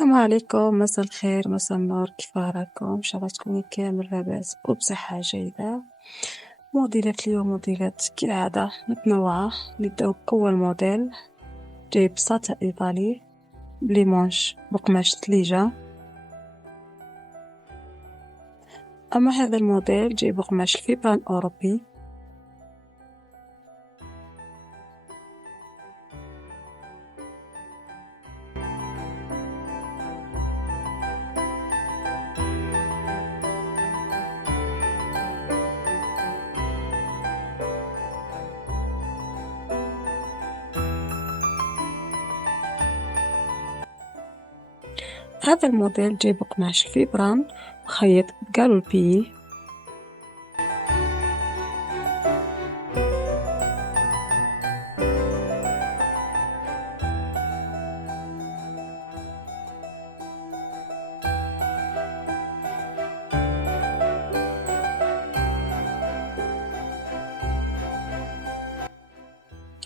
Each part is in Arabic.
السلام عليكم، مساء الخير، مساء النور، كيف راكم؟ إن شاء الله تكونوا كامل لاباس وبصحة جيدة. موديلات اليوم موديلات كالعادة متنوعة. نبداو بأول موديل جاي بساطع إيطالي بلي مونش بقماش ثليجة. أما هذا الموديل جاي بقماش الفيبران أوروبي. هذا الموديل جاي بقماش الفيبران مخيط بقالوبي.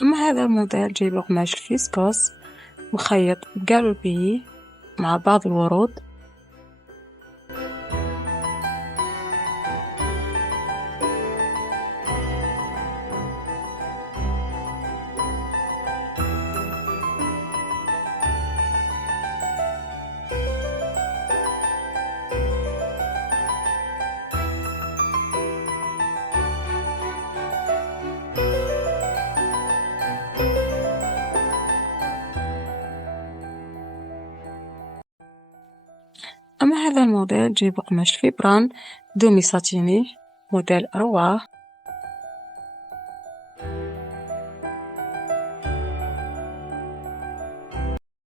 أما هذا الموديل جاي بقماش الفيسكوس مخيط بقالوبي مع بعض الورود. أما هذا الموديل جاي بقماش فيبران دومي ساتيني، موديل روعة.